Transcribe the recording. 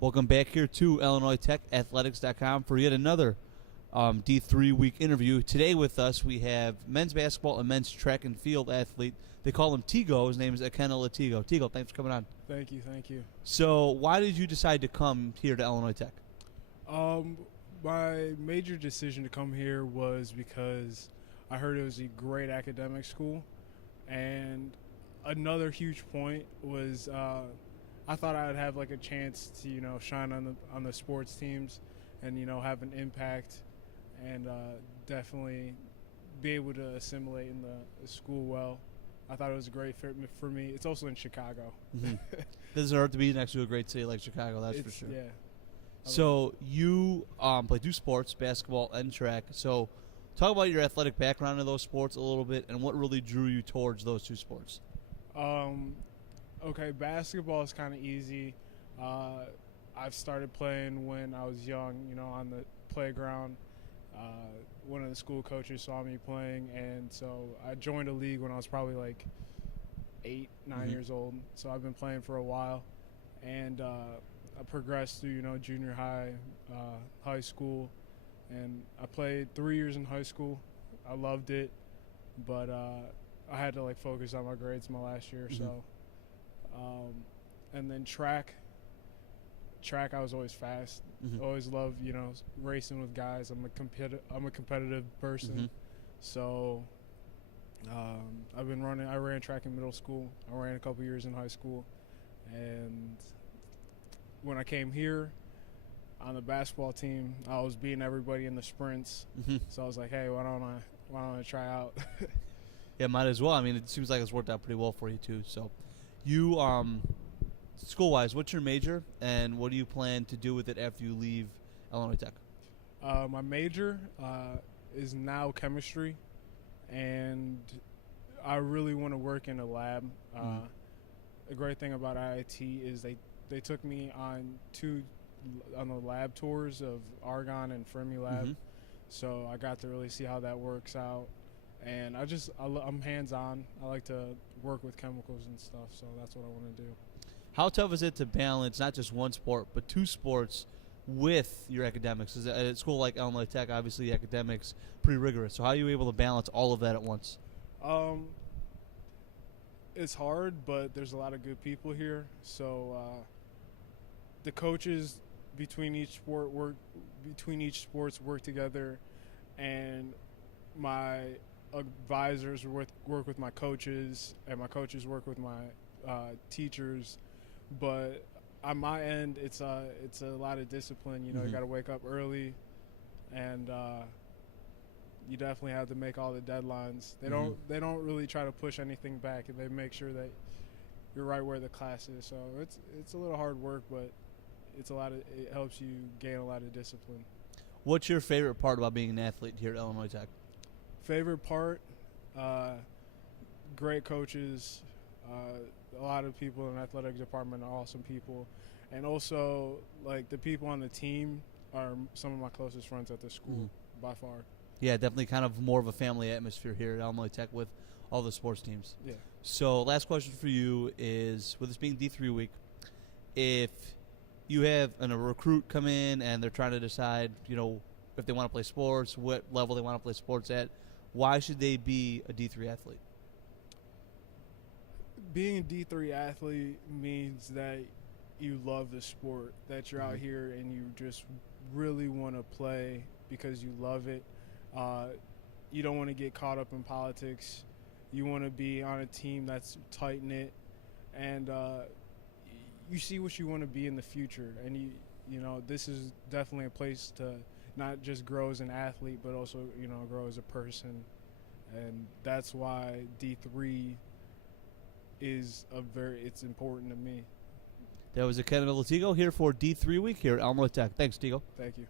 Welcome back here to Illinois Tech Athletics.com for yet another D3 week interview. Today with us we have men's basketball and men's track and field athlete. They call him Tigo. His name is Akena Latigo. Tigo, thanks for coming on. Thank you. So why did you decide to come here to Illinois Tech? My major decision to come here was because I heard it was a great academic school, and another huge point was I thought I would have like a chance to shine on the sports teams and have an impact and definitely be able to assimilate in the school well. I thought it was a great fit for me. It's also in Chicago. Mm-hmm. Doesn't hurt to be next to a great city like Chicago, that's for sure. Yeah. So you play two sports, basketball and track. So talk about your athletic background in those sports a little bit and what really drew you towards those two sports. Okay, basketball is kind of easy. I've started playing when I was young, on the playground. One of the school coaches saw me playing, and so I joined a league when I was probably like 8, 9 years old. So I've been playing for a while, and I progressed through, junior high, high school, and I played 3 years in high school. I loved it, but I had to focus on my grades my last year. So, and then track, I was always fast. Always loved, racing with guys. I'm a competitive person. So I've been running. I ran track in middle school. I ran a couple years in high school, and when I came here on the basketball team, I was beating everybody in the sprints. So I was like, hey, why don't I try out? Yeah, might as well. I mean, it seems like it's worked out pretty well for you too. So you school-wise, what's your major, and what do you plan to do with it after you leave Illinois Tech? My major is now chemistry, and I really want to work in a lab. The great thing about IIT is they took me on the lab tours of Argonne and Fermi Lab, so I got to really see how that works out. And I'm hands-on. I like to work with chemicals and stuff, so that's what I want to do. How tough is it to balance not just one sport, but two sports with your academics? At a school like Illinois Tech, obviously academics pretty rigorous. So how are you able to balance all of that at once? It's hard, but there's a lot of good people here. So the coaches between each sports work together, and my advisors work with my coaches, and my coaches work with my teachers. But on my end, it's a lot of discipline. You got to wake up early, and you definitely have to make all the deadlines. They don't really try to push anything back, and they make sure that you're right where the class is. So it's a little hard work, but it helps you gain a lot of discipline. What's your favorite part about being an athlete here at Illinois Tech? Favorite part, great coaches. A lot of people in the athletic department are awesome people, and also the people on the team are some of my closest friends at the school by far. Yeah, definitely kind of more of a family atmosphere here at Illinois Tech with all the sports teams. Yeah. So last question for you is, with this being D3 week, if you have a recruit come in and they're trying to decide, if they want to play sports, what level they want to play sports at, why should they be a D3 athlete? Being a D3 athlete means that you love the sport, that you're out here and you just really want to play because you love it. You don't want to get caught up in politics. You want to be on a team that's tight-knit, and you see what you want to be in the future. And, this is definitely a place to not just grow as an athlete, but also, grow as a person. And that's why D3 it's important to me. That was Akena Latigo here for D3 Week here at Illinois Tech. Thanks, Tigo. Thank you.